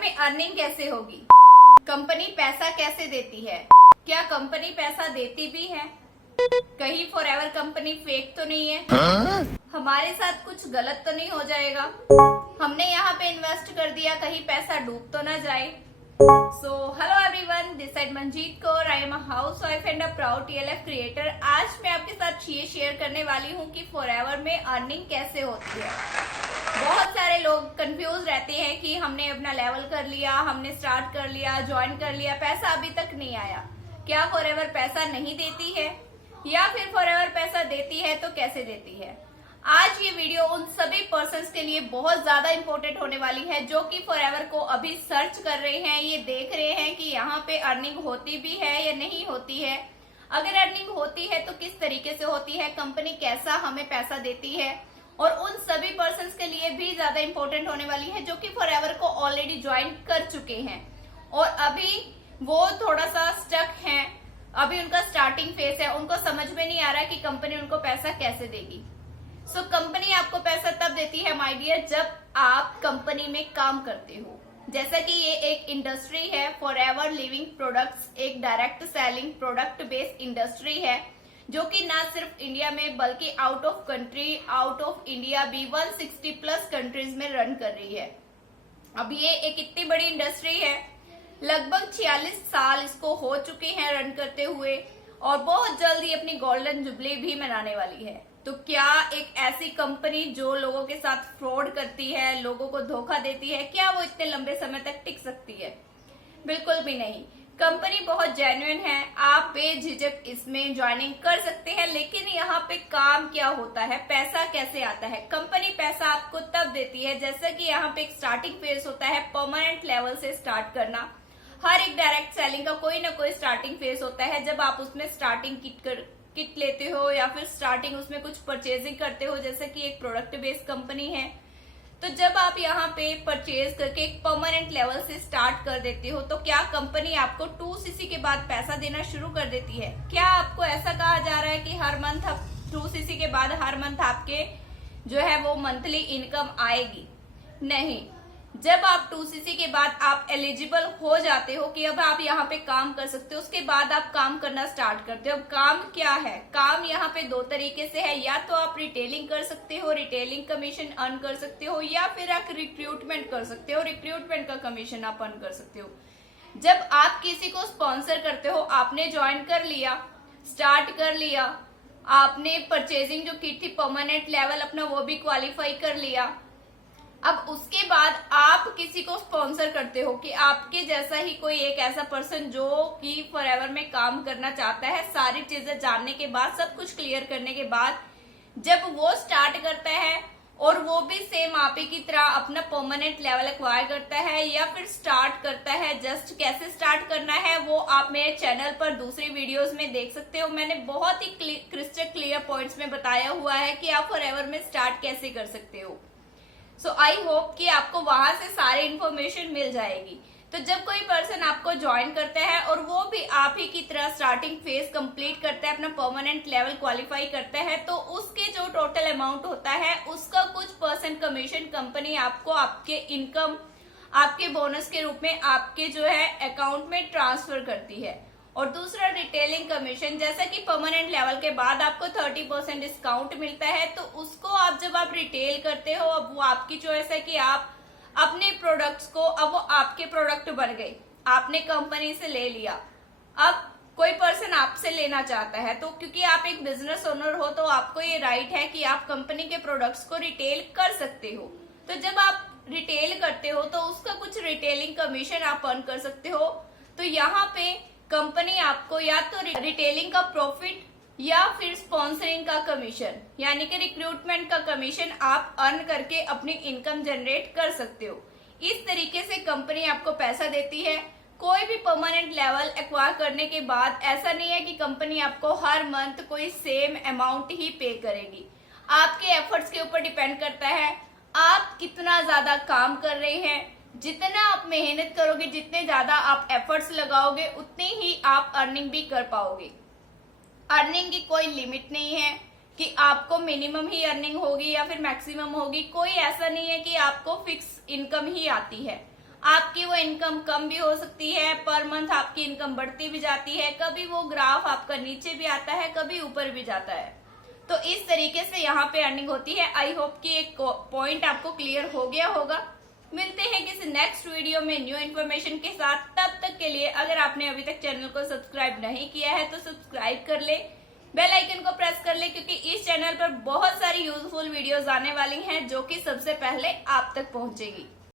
में अर्निंग कैसे होगी? कंपनी पैसा कैसे देती है? क्या कंपनी पैसा देती भी है? कहीं फॉरएवर कंपनी फेक तो नहीं है? हमारे साथ कुछ गलत तो नहीं हो जाएगा? हमने यहाँ पे इन्वेस्ट कर दिया, कहीं पैसा डूब तो ना जाए? So hello everyone, this side Manjeet Kaur. I am a housewife and a proud TLF creator. आज मैं आपके साथ ये शेयर करने वाली हूँ कि फॉरएवर में अर्निंग कैसे होती है। बहुत सारे लोग कंफ्यूज रहते हैं कि हमने अपना लेवल कर लिया, हमने स्टार्ट कर लिया, ज्वाइन कर लिया, पैसा अभी तक नहीं आया। क्या फॉरएवर पैसा नहीं देती है या फिर फॉरएवर पैसा देती है तो कैसे देती है? आज ये वीडियो उन सभी पर्सन्स के लिए बहुत ज्यादा इंपॉर्टेंट होने वाली है जो कि फॉरएवर को अभी सर्च कर रहे हैं, ये देख रहे हैं कि यहाँ पे अर्निंग होती भी है या नहीं होती है। अगर अर्निंग होती है तो किस तरीके से होती है, कंपनी कैसा हमें पैसा देती है, और उन सभी पर्सन्स के लिए भी ज्यादा इंपॉर्टेंट होने वाली है जो कि फॉरएवर को ऑलरेडी ज्वाइन कर चुके हैं और अभी वो थोड़ा सा स्टक हैं, अभी उनका स्टार्टिंग फेस है, उनको समझ में नहीं आ रहा है कि कंपनी उनको पैसा कैसे देगी। सो कंपनी आपको पैसा तब देती है माय डियर जब आप कंपनी में काम करते हो। जैसा कि ये एक इंडस्ट्री है, फॉरएवर लिविंग प्रोडक्ट्स एक direct selling product based industry है जो कि ना सिर्फ इंडिया में बल्कि out of country, out of India भी 160 प्लस कंट्रीज में रन कर रही है। अब ये एक इतनी बड़ी इंडस्ट्री है, लगभग 46 साल इसको हो चुके हैं रन करते हुए और बहुत जल्दी अपनी गोल्डन जुबली भी मनाने वाली है। तो क्या एक ऐसी कंपनी जो लोगों के साथ फ्रॉड करती है, लोगों को धोखा देती है, क्या वो इतने लंबे समय तक टिक सकती है? बिल्कुल भी नहीं। कंपनी बहुत जेन्युइन है, आप बेझिझक इसमें ज्वाइनिंग कर सकते हैं। लेकिन यहाँ पे काम क्या होता है, पैसा कैसे आता है? कंपनी पैसा आपको तब देती है जैसा कि यहाँ पे एक स्टार्टिंग फेज होता है, परमानेंट लेवल से स्टार्ट करना। हर एक डायरेक्ट सेलिंग का कोई ना कोई स्टार्टिंग फेज होता है जब आप उसमें स्टार्टिंग किट लेते हो या फिर स्टार्टिंग उसमें कुछ परचेजिंग करते हो, जैसे कि एक प्रोडक्ट बेस्ड कंपनी है। तो जब आप यहाँ पे परचेज करके एक परमानेंट लेवल से स्टार्ट कर देते हो तो क्या कंपनी आपको 2cc के बाद पैसा देना शुरू कर देती है? क्या आपको ऐसा कहा जा रहा है कि हर मंथ 2cc के बाद हर मंथ आपके जो है वो मंथली इनकम आएगी? नहीं। जब आप 2cc के बाद आप एलिजिबल हो जाते हो कि अब आप यहाँ पे काम कर सकते हो, उसके बाद आप काम करना स्टार्ट करते हो। अब काम क्या है? काम यहाँ पे दो तरीके से है, या तो आप रिटेलिंग कर सकते हो, रिटेलिंग कमीशन अर्न कर सकते हो, या फिर आप रिक्रूटमेंट कर सकते हो, रिक्रूटमेंट का कमीशन आप अर्न कर सकते हो। जब आप किसी को स्पॉन्सर करते हो, आपने ज्वाइन कर लिया, स्टार्ट कर लिया, आपने परचेजिंग जो की थी परमानेंट लेवल अपना वो भी क्वालिफाई कर लिया। अब उसके बाद आप किसी को स्पॉन्सर करते हो कि आपके जैसा ही कोई एक ऐसा पर्सन जो कि फॉरएवर में काम करना चाहता है, सारी चीजें जानने के बाद, सब कुछ क्लियर करने के बाद जब वो स्टार्ट करता है और वो भी सेम आप ही की तरह अपना परमानेंट लेवल एक्वायर करता है या फिर स्टार्ट करता है, जस्ट कैसे स्टार्ट करना है वो आप मेरे चैनल पर दूसरी वीडियोस में देख सकते हो। मैंने बहुत ही क्रिस्टल क्लियर पॉइंट्स में बताया हुआ है कि आप फॉरएवर में स्टार्ट कैसे कर सकते हो। सो आई होप कि आपको वहां से सारी इन्फॉर्मेशन मिल जाएगी। तो जब कोई पर्सन आपको ज्वाइन करता है और वो भी आप ही की तरह स्टार्टिंग फेज कंप्लीट करता है, अपना परमानेंट लेवल क्वालिफाई करता है, तो उसके जो टोटल अमाउंट होता है उसका कुछ परसेंट कमीशन कंपनी आपको आपके इनकम, आपके बोनस के रूप में आपके जो है अकाउंट में ट्रांसफर करती है। और दूसरा रिटेलिंग कमीशन, जैसा कि परमानेंट लेवल के बाद आपको 30% डिस्काउंट मिलता है, तो उसको आप जब आप रिटेल करते हो, अब वो आपकी चॉइस है कि आप अपने प्रोडक्ट्स को, अब वो आपके प्रोडक्ट बन गए, आपने कंपनी से ले लिया, अब कोई पर्सन आपसे लेना चाहता है, तो क्योंकि आप एक बिजनेस ओनर हो तो आपको ये राइट है कि आप कंपनी के प्रोडक्ट्स को रिटेल कर सकते हो। तो जब आप रिटेल करते हो तो उसका कुछ रिटेलिंग कमीशन आप अर्न कर सकते हो। तो यहाँ पे कंपनी आपको या तो रिटेलिंग का प्रॉफिट या फिर स्पॉन्सरिंग का कमीशन यानी कि रिक्रूटमेंट का कमीशन आप अर्न करके अपनी इनकम जनरेट कर सकते हो। इस तरीके से कंपनी आपको पैसा देती है। कोई भी परमानेंट लेवल एक्वायर करने के बाद ऐसा नहीं है कि कंपनी आपको हर मंथ कोई सेम अमाउंट ही पे करेगी। आपके एफर्ट्स के ऊपर डिपेंड करता है आप कितना ज्यादा काम कर रहे हैं। जितना आप मेहनत करोगे, जितने ज्यादा आप एफर्ट्स लगाओगे, उतनी ही आप अर्निंग भी कर पाओगे। अर्निंग की कोई लिमिट नहीं है कि आपको मिनिमम ही अर्निंग होगी या फिर मैक्सिमम होगी। कोई ऐसा नहीं है कि आपको फिक्स इनकम ही आती है। आपकी वो इनकम कम भी हो सकती है, पर मंथ आपकी इनकम बढ़ती भी जाती है, कभी वो ग्राफ आपका नीचे भी आता है, कभी ऊपर भी जाता है। तो इस तरीके से यहाँ पे अर्निंग होती है। आई होप कि एक पॉइंट आपको क्लियर हो गया होगा। मिलते हैं किसी नेक्स्ट वीडियो में न्यू इन्फॉर्मेशन के साथ। तब तक के लिए अगर आपने अभी तक चैनल को सब्सक्राइब नहीं किया है तो सब्सक्राइब कर ले, बेल आइकन को प्रेस कर ले, क्योंकि इस चैनल पर बहुत सारी यूजफुल वीडियोस आने वाली हैं जो कि सबसे पहले आप तक पहुंचेगी।